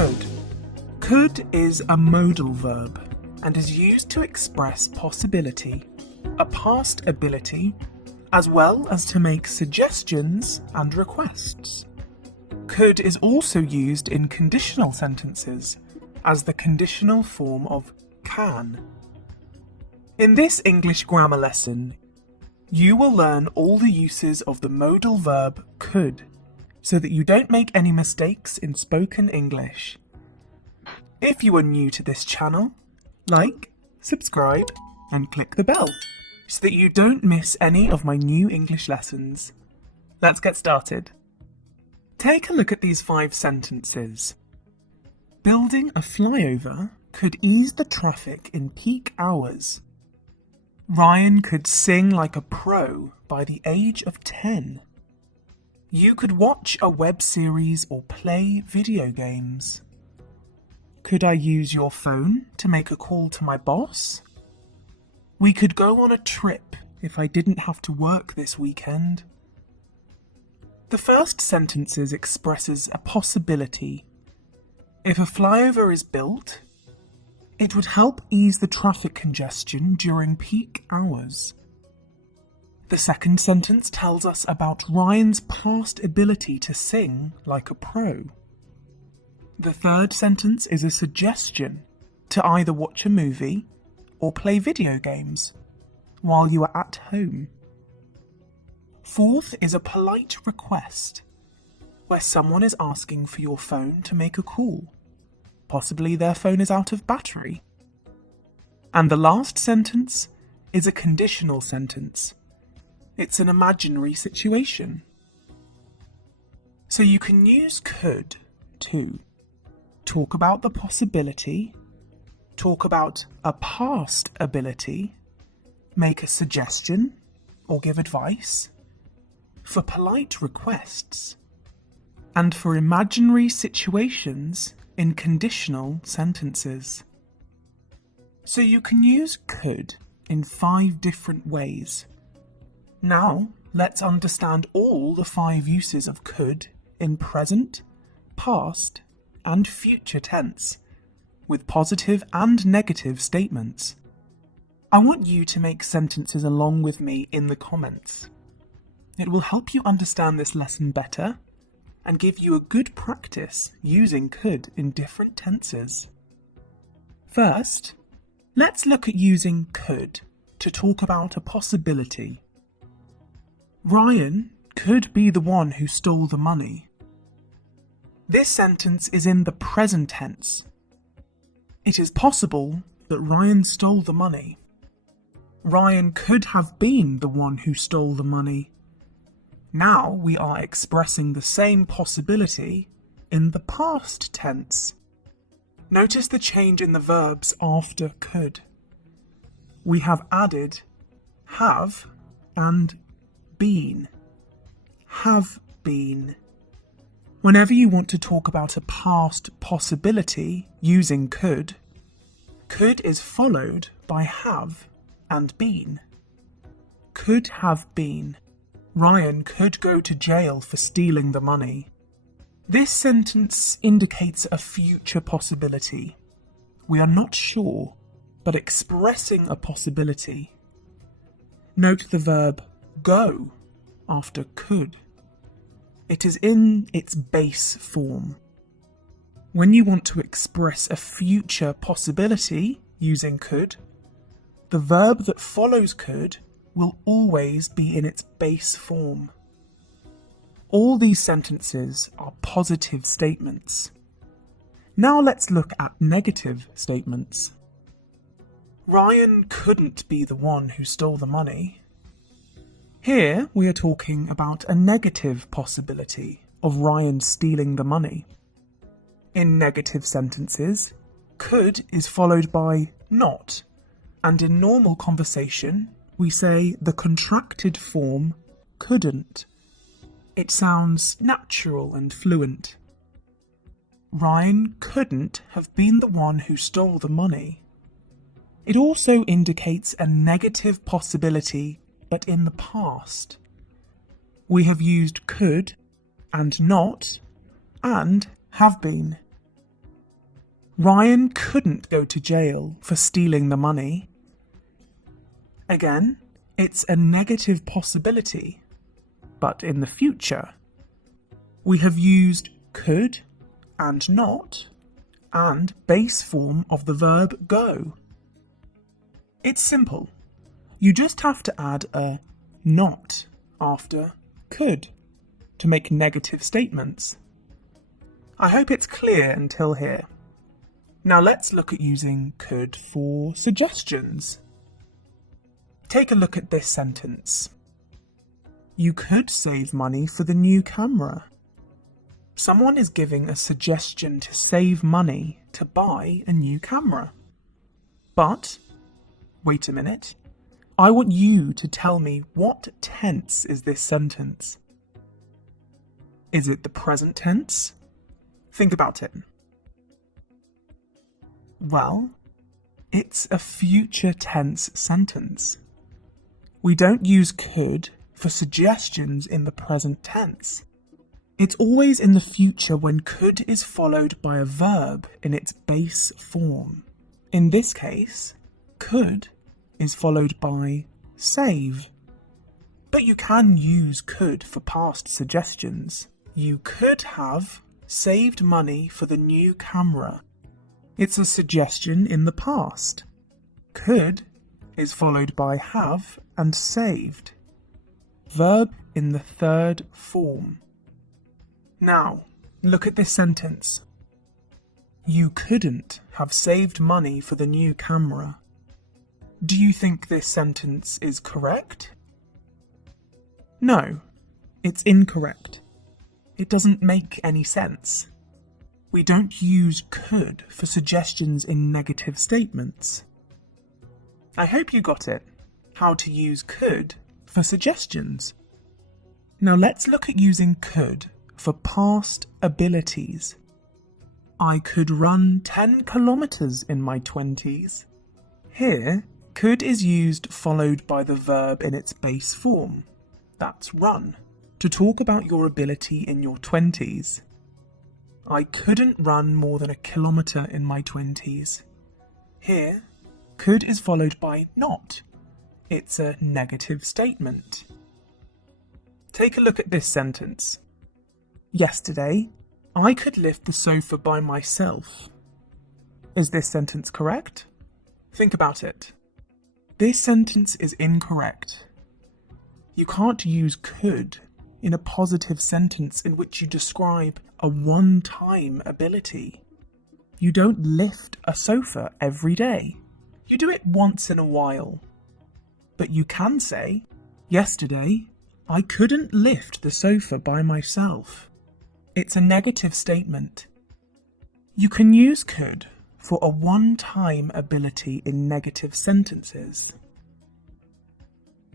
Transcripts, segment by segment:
Could. Could is a modal verb and is used to express possibility, a past ability, as well as to make suggestions and requests. Could is also used in conditional sentences as the conditional form of can. In this English grammar lesson, you will learn all the uses of the modal verb could, so that you don't make any mistakes in spoken English. If you are new to this channel, like, subscribe, and click the bell, so that you don't miss any of my new English lessons. Let's get started. Take a look at these 5 sentences. Building a flyover could ease the traffic in peak hours. Ryan could sing like a pro by the age of 10. You could watch a web series or play video games. Could I use your phone to make a call to my boss? We could go on a trip if I didn't have to work this weekend. The first sentence expresses a possibility. If a flyover is built, it would help ease the traffic congestion during peak hours. The second sentence tells us about Ryan's past ability to sing like a pro. The third sentence is a suggestion to either watch a movie or play video games while you are at home. Fourth is a polite request, where someone is asking for your phone to make a call. Possibly their phone is out of battery. And the last sentence is a conditional sentence. It's an imaginary situation. So you can use could to talk about the possibility, talk about a past ability, make a suggestion or give advice, for polite requests, and for imaginary situations in conditional sentences. So you can use could in 5 different ways. Now, let's understand all the 5 uses of could in present, past, and future tense, with positive and negative statements. I want you to make sentences along with me in the comments. It will help you understand this lesson better and give you a good practice using could in different tenses. First, let's look at using could to talk about a possibility. Ryan could be the one who stole the money. This sentence is in the present tense. It is possible that Ryan stole the money. Ryan could have been the one who stole the money. Now we are expressing the same possibility in the past tense. Notice the change in the verbs after could. We have added have and been. Have been. Whenever you want to talk about a past possibility using could is followed by have and been. Could have been. Ryan could go to jail for stealing the money. This sentence indicates a future possibility. We are not sure, but expressing a possibility. Note the verb go after could. It is in its base form. When you want to express a future possibility using could, the verb that follows could will always be in its base form. All these sentences are positive statements. Now let's look at negative statements. Ryan couldn't be the one who stole the money. Here we are talking about a negative possibility of Ryan stealing the money. In negative sentences, could is followed by not, and in normal conversation we say the contracted form couldn't. It sounds natural and fluent. Ryan couldn't have been the one who stole the money. It also indicates a negative possibility, but in the past. We have used could and not and have been. Ryan couldn't go to jail for stealing the money. Again, it's a negative possibility, but in the future. We have used could and not and base form of the verb go. It's simple. You just have to add a not after could to make negative statements. I hope it's clear until here. Now let's look at using could for suggestions. Take a look at this sentence. You could save money for the new camera. Someone is giving a suggestion to save money to buy a new camera. But, wait a minute, I want you to tell me what tense is this sentence. Is it the present tense? Think about it. Well, it's a future tense sentence. We don't use could for suggestions in the present tense. It's always in the future when could is followed by a verb in its base form. In this case, could is followed by save. But you can use could for past suggestions. You could have saved money for the new camera. It's a suggestion in the past. Could is followed by have and saved. Verb in the third form. Now, look at this sentence. You couldn't have saved money for the new camera. Do you think this sentence is correct? No, it's incorrect. It doesn't make any sense. We don't use could for suggestions in negative statements. I hope you got it, how to use could for suggestions. Now let's look at using could for past abilities. I could run 10 kilometers in my 20s. Here, could is used followed by the verb in its base form, that's run, to talk about your ability in your 20s. I couldn't run more than a kilometre in my 20s. Here, could is followed by not. It's a negative statement. Take a look at this sentence. Yesterday, I could lift the sofa by myself. Is this sentence correct? Think about it. This sentence is incorrect. You can't use could in a positive sentence in which you describe a one-time ability. You don't lift a sofa every day. You do it once in a while. But you can say, yesterday, I couldn't lift the sofa by myself. It's a negative statement. You can use could for a one-time ability in negative sentences.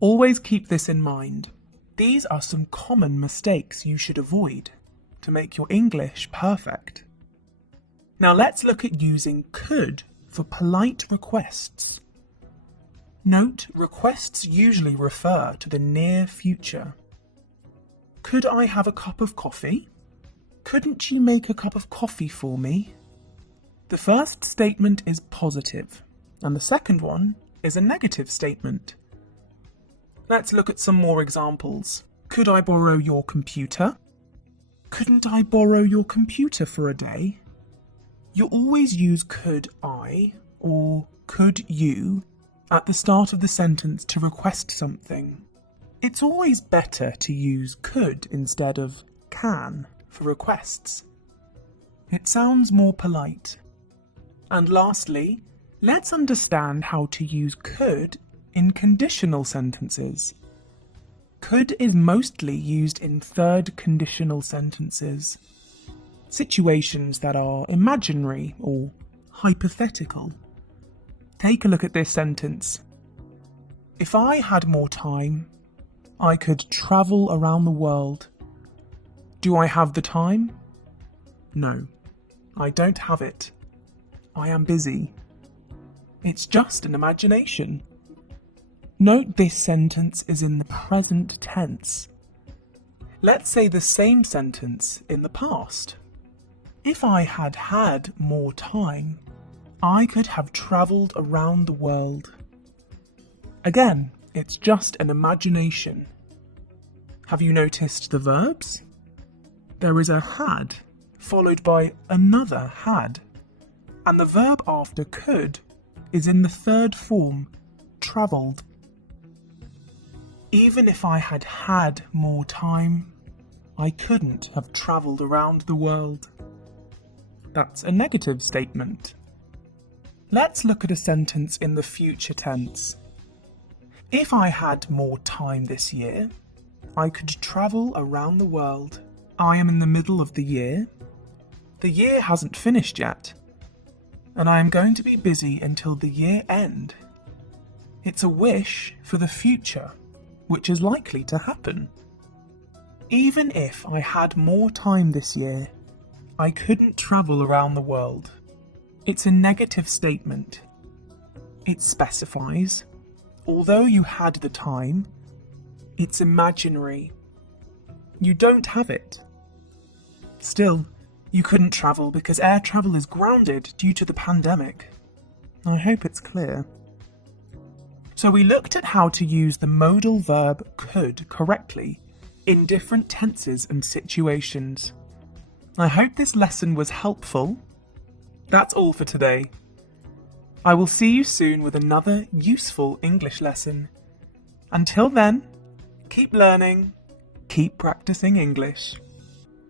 Always keep this in mind. These are some common mistakes you should avoid to make your English perfect. Now let's look at using could for polite requests. Note, requests usually refer to the near future. Could I have a cup of coffee? Couldn't you make a cup of coffee for me? The first statement is positive, and the second one is a negative statement. Let's look at some more examples. Could I borrow your computer? Couldn't I borrow your computer for a day? You always use could I or could you at the start of the sentence to request something. It's always better to use could instead of can for requests. It sounds more polite. And lastly, let's understand how to use could in conditional sentences. Could is mostly used in third conditional sentences, situations that are imaginary or hypothetical. Take a look at this sentence. If I had more time, I could travel around the world. Do I have the time? No, I don't have it. I am busy. It's just an imagination. Note this sentence is in the present tense. Let's say the same sentence in the past. If I had had more time, I could have travelled around the world. Again, it's just an imagination. Have you noticed the verbs? There is a had, followed by another had, and the verb after could is in the third form, travelled. Even if I had had more time, I couldn't have travelled around the world. That's a negative statement. Let's look at a sentence in the future tense. If I had more time this year, I could travel around the world. I am in the middle of the year. The year hasn't finished yet, and I am going to be busy until the year end. It's a wish for the future, which is likely to happen. Even if I had more time this year, I couldn't travel around the world. It's a negative statement. It specifies, although you had the time, it's imaginary. You don't have it. Still, you couldn't travel because air travel is grounded due to the pandemic. I hope it's clear. So we looked at how to use the modal verb could correctly in different tenses and situations. I hope this lesson was helpful. That's all for today. I will see you soon with another useful English lesson. Until then, keep learning, keep practicing English.